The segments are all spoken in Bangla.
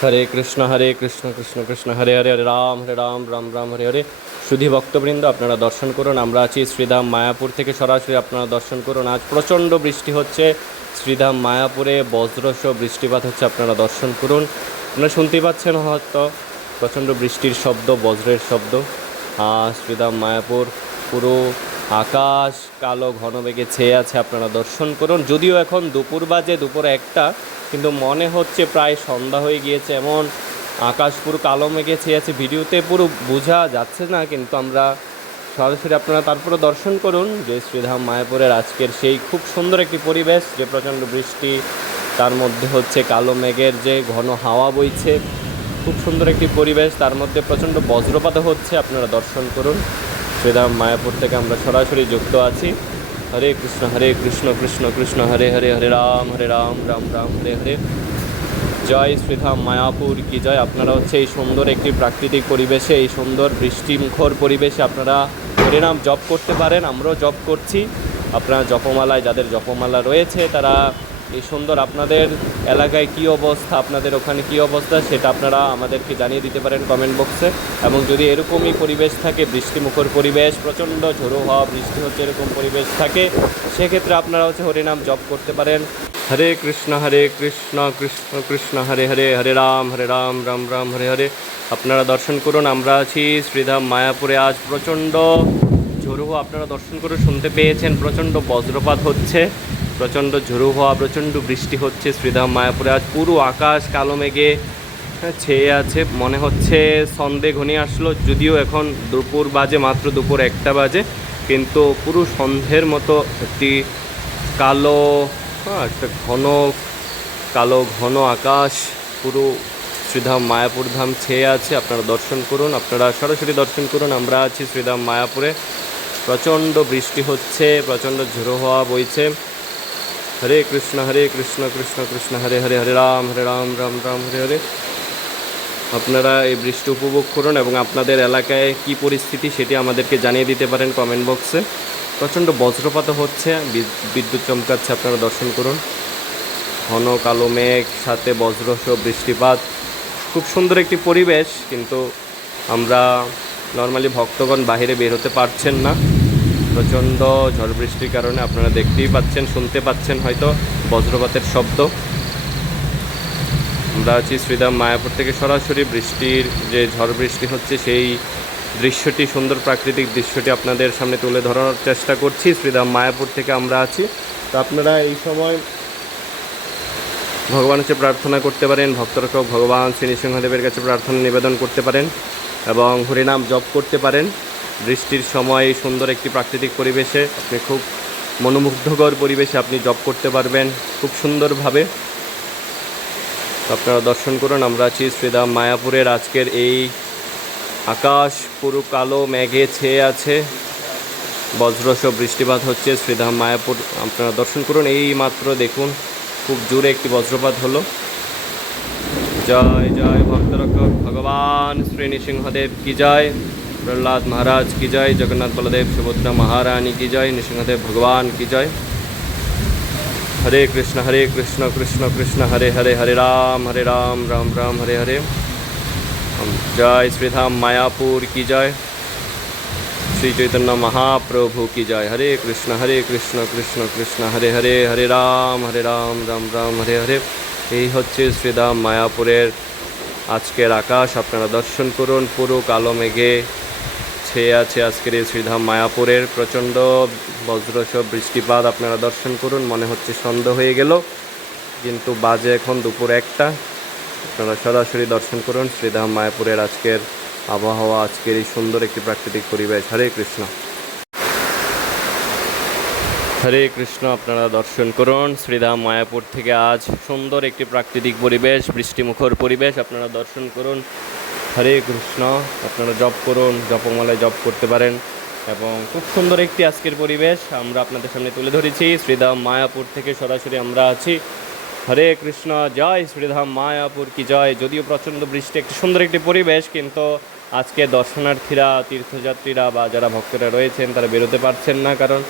হরে কৃষ্ণ কৃষ্ণ কৃষ্ণ হরে হরে, হরে রাম রাম রাম হরে হরে। সুধী ভক্তবৃন্দ, আপনারা দর্শন করুন, আমরা আছি শ্রীধাম মায়াপুর থেকে সরাসরি। আপনারা দর্শন করুন, আজ প্রচণ্ড বৃষ্টি হচ্ছে শ্রীধাম মায়াপুরে, বজ্রসহ বৃষ্টিপাত হচ্ছে। আপনারা দর্শন করুন, আপনারা শুনতেই পাচ্ছেন হয়তো প্রচণ্ড বৃষ্টির শব্দ, বজ্রের শব্দ। শ্রীধাম মায়াপুর পুরো আকাশ কালো ঘন মেঘে ছেয়ে আছে। আপনারা দর্শন করুন, যদিও এখন দুপুর বাজে, দুপুর একটা, কিন্তু মনে হচ্ছে প্রায় সন্ধ্যা হয়ে গিয়েছে, এমন আকাশ পুরো কালো মেঘে ছেয়ে আছে। ভিডিওতে পুরো বোঝা যাচ্ছে না, কিন্তু আমরা সরাসরি আপনারা তারপরে দর্শন করুন যে শ্রীধাম মায়াপুরের আজকের সেই খুব সুন্দর একটি পরিবেশ, যে প্রচণ্ড বৃষ্টি, তার মধ্যে হচ্ছে কালো মেঘের যে ঘন হাওয়া বইছে, খুব সুন্দর একটি পরিবেশ, তার মধ্যে প্রচণ্ড বজ্রপাত হচ্ছে। আপনারা দর্শন করুন, শ্রীধাম মায়াপুর থেকে আমরা সরাসরি যুক্ত আছি। হরে কৃষ্ণ কৃষ্ণ কৃষ্ণ হরে হরে, হরে রাম রাম রাম হরে হরে। জয় শ্রীধাম মায়াপুর কি জয়। আপনারা হচ্ছে এই সুন্দর একটি প্রাকৃতিক পরিবেশে, এই সুন্দর বৃষ্টিমুখর পরিবেশে আপনারা হরিনাম জপ করতে পারেন। আমরাও জপ করছি। আপনারা জপমালায়, যাদের জপমালা রয়েছে, তারা এই সুন্দর আপনাদের এলাকায় কী অবস্থা, আপনাদের ওখানে কী অবস্থা, সেটা আপনারা আমাদেরকে জানিয়ে দিতে পারেন কমেন্ট বক্সে। এবং যদি এরকমই পরিবেশ থাকে, বৃষ্টিমুখর পরিবেশ, প্রচণ্ড ঝোড়ো হওয়া, বৃষ্টি হচ্ছে, এরকম পরিবেশ থাকে, সেক্ষেত্রে আপনারা হচ্ছে হরিনাম জপ করতে পারেন। হরে কৃষ্ণ কৃষ্ণ কৃষ্ণ হরে হরে, হরে রাম রাম রাম হরে হরে। আপনারা দর্শন করুন, আমরা আছি শ্রীধাম মায়াপুরে। আজ প্রচণ্ড ঝোড়ো হওয়া, আপনারা দর্শন করে শুনতে পেয়েছেন, প্রচণ্ড বজ্রপাত হচ্ছে, প্রচণ্ড ঝোড়ো হওয়া, প্রচণ্ড বৃষ্টি হচ্ছে শ্রীধাম মায়াপুরে। আজ পুরো আকাশ কালো মেঘে ছেয়ে আছে, মনে হচ্ছে সন্ধে ঘনিয়ে আসলো, যদিও এখন দুপুর বাজে, মাত্র দুপুর একটা বাজে, কিন্তু পুরো সন্ধ্যের মতো একটি কালো, একটা কালো ঘন আকাশ পুরো শ্রীধাম মায়াপুর ধাম ছেয়ে আছে। আপনারা দর্শন করুন, আপনারা সরাসরি দর্শন করুন, আমরা আছি শ্রীধাম মায়াপুরে। প্রচণ্ড বৃষ্টি হচ্ছে, প্রচণ্ড ঝোড়ো হওয়া বইছে। হরে কৃষ্ণ কৃষ্ণ কৃষ্ণ হরে হরে, হরে রাম রাম রাম হরে হরে। আপনারা এই বৃষ্টি উপভোগ করুন এবং আপনাদের এলাকায় কি পরিস্থিতি সেটি আমাদেরকে জানিয়ে দিতে পারেন কমেন্ট বক্সে। প্রচণ্ড বজ্রপাত হচ্ছে, বিদ্যুৎ চমকাচ্ছে, আপনারা দর্শন করুন। ঘন কালো মেঘ, সাথে বজ্রসহ বৃষ্টিপাত, খুব সুন্দর একটি পরিবেশ, কিন্তু আমরা নর্মালি ভক্তগণ বাহিরে বের হতে পারছেন না, প্রচণ্ড ঝড় বৃষ্টির কারণে। আপনারা দেখতেই পাচ্ছেন, শুনতে পাচ্ছেন হয়তো বজ্রপাতের শব্দ। আমরা আছি শ্রীধাম মায়াপুর থেকে সরাসরি, বৃষ্টির যে ঝড় বৃষ্টি হচ্ছে সেই দৃশ্যটি, সুন্দর প্রাকৃতিক দৃশ্যটি আপনাদের সামনে তুলে ধরার চেষ্টা করছি। শ্রীধাম মায়াপুর থেকে আমরা আছি। তো আপনারা এই সময় ভগবানের কাছে প্রার্থনা করতে পারেন, ভক্তরক্ষক ভগবান শ্রী নৃসিংহদেবের কাছে প্রার্থনা নিবেদন করতে পারেন এবং হরিনাম জপ করতে পারেন। বৃষ্টির সময় সুন্দর একটি প্রাকৃতিক পরিবেশে আপনি খুব মনোমুগ্ধকর পরিবেশে আপনি জপ করতে পারবেন খুব সুন্দরভাবে। আপনারা দর্শন করুন, আমরা আছি শ্রীধাম মায়াপুরের। আজকের এই আকাশ পুরো কালো মেঘে ছেয়ে আছে, বজ্রসহ বৃষ্টিপাত হচ্ছে শ্রীধাম মায়াপুর। আপনারা দর্শন করুন, এই মাত্র দেখুন খুব জোরে একটি বজ্রপাত হলো। জয় জয় ভক্তরক্ষক ভগবান শ্রী নৃসিংহদেব কি জয়, প্রহ্লাদ মহারাজ কি জয়, জগন্নাথ বলদেব সুভদ্রা মহারানী কি জয়, নৃসিংহদেব ভগবান কি জয়। হরে কৃষ্ণ কৃষ্ণ কৃষ্ণ হরে হরে, হরে রাম রাম রাম হরে হরে। জয় শ্রীধাম মায়াপুর কি জয়, শ্রী চৈতন্য মহাপ্রভু কি জয়। হরে কৃষ্ণ কৃষ্ণ কৃষ্ণ হরে হরে, হরে রাম রাম রাম হরে হরে। এই হচ্ছে শ্রীধাম মায়াপুরের আজকের আকাশ। আপনারা দর্শন করুন, পুরো কালো মেঘে ছেয়ে আছে আজকের এই শ্রীধাম মায়াপুরের। প্রচণ্ড বজ্রসহ বৃষ্টিপাত, আপনারা দর্শন করুন। মনে হচ্ছে সন্ধ্যা হয়ে গেল, কিন্তু বাজে এখন দুপুর একটা। আপনারা সরাসরি দর্শন করুন শ্রীধাম মায়াপুরের আজকের আবহাওয়া, আজকের এই সুন্দর একটি প্রাকৃতিক পরিবেশ। হরে কৃষ্ণ আপনারা দর্শন করুন শ্রীধাম মায়াপুর থেকে আজ সুন্দর একটি প্রাকৃতিক পরিবেশ, বৃষ্টিমুখর পরিবেশ। আপনারা দর্শন করুন, হরে কৃষ্ণ। আপনারা জপ করুন, জপমালায় জপ করতে পারেন এবং খুব সুন্দর একটি আজকের পরিবেশ আমরা আপনাদের সামনে তুলে ধরেছি। শ্রীধাম মায়াপুর থেকে সরাসরি আমরা আছি। হরে কৃষ্ণ, জয় শ্রীধাম মায়াপুর কি জয়। যদিও প্রচণ্ড বৃষ্টি, একটি সুন্দর একটি পরিবেশ, কিন্তু আজকে দর্শনার্থীরা, তীর্থযাত্রীরা বা যারা ভক্তরা রয়েছেন তারা বেরোতে পারছেন না, কারণ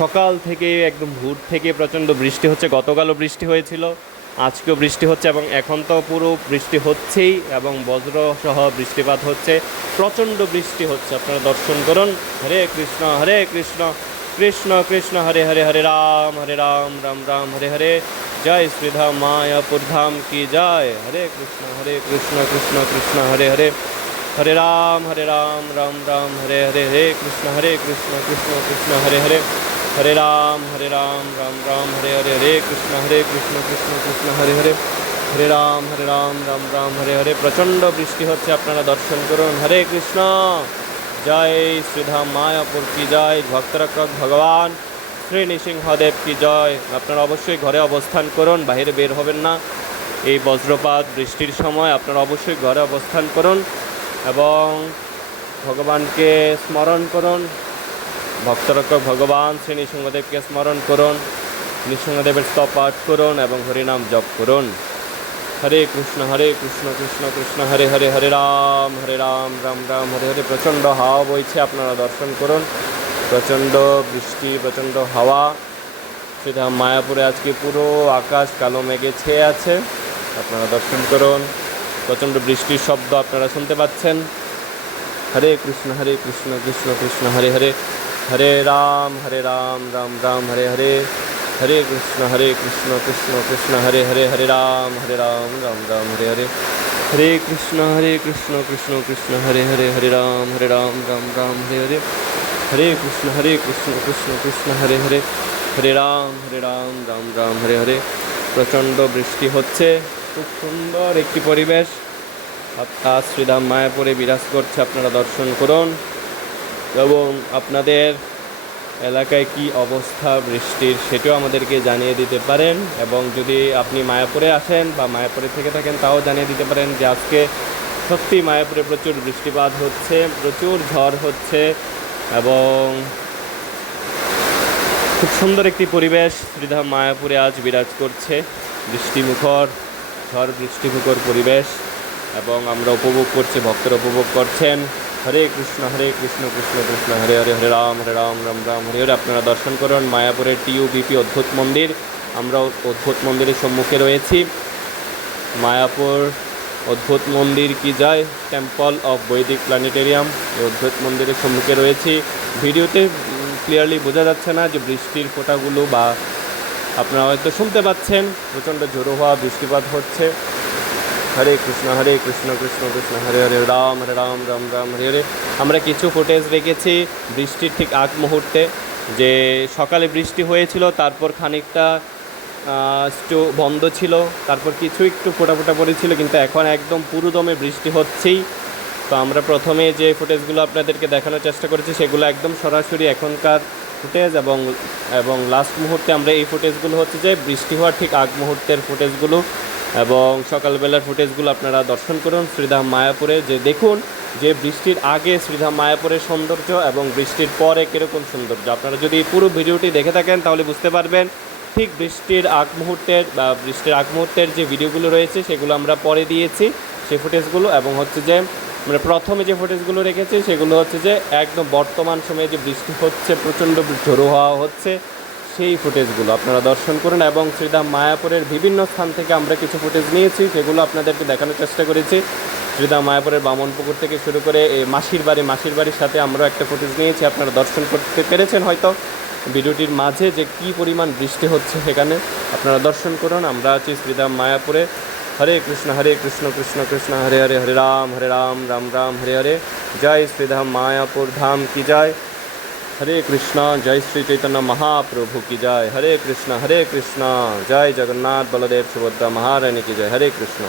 সকাল থেকে একদম ভোর থেকে প্রচণ্ড বৃষ্টি হচ্ছে। গতকালও বৃষ্টি হয়েছিল, আজকেও বৃষ্টি হচ্ছে এবং এখন তো পুরো বৃষ্টি হচ্ছেই এবং বজ্র সহ বৃষ্টিপাত হচ্ছে, প্রচণ্ড বৃষ্টি হচ্ছে। আপনারা দর্শন করুন। হরে কৃষ্ণ কৃষ্ণ কৃষ্ণ হরে হরে, হরে রাম রাম রাম হরে হরে। জয় শ্রীধাম মায়াপুর ধাম কি জয়। হরে কৃষ্ণ কৃষ্ণ কৃষ্ণ হরে হরে, হরে রাম রাম রাম হরে হরে, হরে কৃষ্ণ কৃষ্ণ কৃষ্ণ হরে হরে, হরে রাম রাম রাম হরে হরে, হরে কৃষ্ণ কৃষ্ণ কৃষ্ণ হরে হরে, হরে রাম রাম রাম হরে হরে। প্রচণ্ড বৃষ্টি হচ্ছে, আপনারা দর্শন করুন। হরে কৃষ্ণ। জয় শ্রীধাম মায়াপুর কি জয়। ভক্তরক্ষক ভগবান শ্রী নৃসিংহদেব কি জয়। আপনারা অবশ্যই ঘরে অবস্থান করুন, বাইরে বের হবেন না। এই বজ্রপাত বৃষ্টির সময় আপনারা অবশ্যই ঘরে অবস্থান করুন এবং ভগবানকে স্মরণ করুন। ভক্তরক্ষক ভগবান শ্রী নৃসিংহদেবকে স্মরণ করুন, নৃসিংহদেবের স্তব পাঠ করুন এবং হরিনাম জপ করুন। হরে কৃষ্ণ কৃষ্ণ কৃষ্ণ হরে হরে, হরে রাম রাম রাম হরে হরে। প্রচণ্ড হাওয়া বইছে, আপনারা দর্শন করুন। প্রচণ্ড বৃষ্টি, প্রচণ্ড হাওয়া। সেটা মায়াপুরে আজকে পুরো আকাশ কালো মেঘে ছেয়ে আছে, আপনারা দর্শন করুন। প্রচণ্ড বৃষ্টির শব্দ আপনারা শুনতে পাচ্ছেন। হরে কৃষ্ণ কৃষ্ণ কৃষ্ণ হরে হরে, হরে রাম রাম রাম হরে হরে, হরে কৃষ্ণ কৃষ্ণ কৃষ্ণ হরে হরে, হরে রাম রাম রাম হরে হরে, হরে কৃষ্ণ কৃষ্ণ কৃষ্ণ হরে হরে, হরে রাম রাম রাম হরে হরে, হরে কৃষ্ণ কৃষ্ণ কৃষ্ণ হরে হরে, হরে রাম রাম রাম হরে হরে। প্রচণ্ড বৃষ্টি হচ্ছে, খুব সুন্দর একটি পরিবেশ আজ শ্রীধাম মায়াপুরে বিরাজ করছে, আপনারা দর্শন করুন। এবং আপনাদের এলাকায় কি অবস্থা বৃষ্টির সেটাও আমাদেরকে জানিয়ে দিতে পারেন। এবং যদি আপনি মায়াপুরে আসেন বা মায়াপুরে থেকে থাকেন তাও জানিয়ে দিতে পারেন যে আজকে সত্যি মায়াপুরে প্রচুর বৃষ্টিপাত হচ্ছে, প্রচুর ঝড় হচ্ছে এবং খুব সুন্দর একটি পরিবেশ শ্রীধাম মায়াপুরে আজ বিরাজ করছে। বৃষ্টিমুখর, ঝড় বৃষ্টিমুখর পরিবেশ এবং আমরা উপভোগ করছি, ভক্তরা উপভোগ করছেন। হরে কৃষ্ণ কৃষ্ণ কৃষ্ণ হরে হরে, হরে রাম রাম রাম হরে হরে। আপনারা দর্শন করুন মায়াপুরের টিউবিপি অদ্ভুত মন্দির। আমরা অদ্ভুত মন্দিরের সম্মুখে রয়েছি। মায়াপুর অদ্ভুত মন্দির কি যায়, টেম্পল অফ বৈদিক প্ল্যানেটেরিয়াম, এই অদ্ভুত মন্দিরের সম্মুখে রয়েছি। ভিডিওতে ক্লিয়ারলি বোঝা যাচ্ছে না যে বৃষ্টির ফোঁটাগুলো, বা আপনারা হয়তো শুনতে পাচ্ছেন প্রচণ্ড ঝোড়ো হওয়া বৃষ্টিপাত হচ্ছে। হরে কৃষ্ণ কৃষ্ণ কৃষ্ণ হরে হরে, রাম রাম রাম হরে হরে। আমরা কিছু ফুটেজ রেখেছি বৃষ্টির ঠিক আগ মুহূর্তে, যে সকালে বৃষ্টি হয়েছিল, তারপর খানিকটা একটু বন্ধ ছিল, তারপর কিছু একটু ফোঁটা পড়েছিল, কিন্তু এখন একদম পুরোদমে বৃষ্টি হচ্ছেই। তো আমরা প্রথমে যে ফুটেজগুলো আপনাদেরকে দেখানোর চেষ্টা করেছি সেগুলো একদম সরাসরি এখনকার ফুটেজ, এবং লাস্ট মুহূর্তে আমরা এই ফুটেজগুলো হচ্ছে যে বৃষ্টি হওয়ার ঠিক আগ মুহূর্তের ফুটেজগুলো এবং সকালবেলার ফুটেজগুলো আপনারা দর্শন করুন শ্রীধাম মায়াপুরে। যে দেখুন যে বৃষ্টির আগে শ্রীধাম মায়াপুরের সৌন্দর্য এবং বৃষ্টির পরে কীরকম সৌন্দর্য। আপনারা যদি পুরো ভিডিওটি দেখে থাকেন তাহলে বুঝতে পারবেন ঠিক বৃষ্টির আগ মুহূর্তের যে ভিডিওগুলো রয়েছে সেগুলো আমরা পরে দিয়েছি সেই ফুটেজগুলো, এবং হচ্ছে যে আমরা প্রথমে যে ফুটেজগুলো রেখেছি সেগুলো হচ্ছে যে একদম বর্তমান সময়ে যে বৃষ্টি হচ্ছে, প্রচণ্ড ঝোড়ো হাওয়া হচ্ছে, সেই ফুটেজগুলো আপনারা দর্শন করুন। এবং শ্রীধাম মায়াপুরের বিভিন্ন স্থান থেকে আমরা কিছু ফুটেজ নিয়েছি, সেগুলো আপনাদেরকে দেখানোর চেষ্টা করেছি। শ্রীধাম মায়াপুরের বামনপুকুর থেকে শুরু করে এই মাসির বাড়ির সাথে আমরা একটা ফুটেজ নিয়েছি, আপনারা দর্শন করতে পেরেছেন হয়তো ভিডিওটির মাঝে যে কী পরিমাণ বৃষ্টি হচ্ছে সেখানে, আপনারা দর্শন করুন। আমরা আছি শ্রীধাম মায়াপুরে। হরে কৃষ্ণ কৃষ্ণ কৃষ্ণ হরে হরে, হরে রাম রাম রাম হরে হরে। জয় শ্রীধাম মায়াপুর ধাম কি জয়। হরে কৃষ্ণ, জয় শ্রী চৈতন্য মহাপ্রভু কি জয়। হরে কৃষ্ণ জয় জগন্নাথ বলদেব সুভদ্রা মহারানী কি জয়। হরে কৃষ্ণ।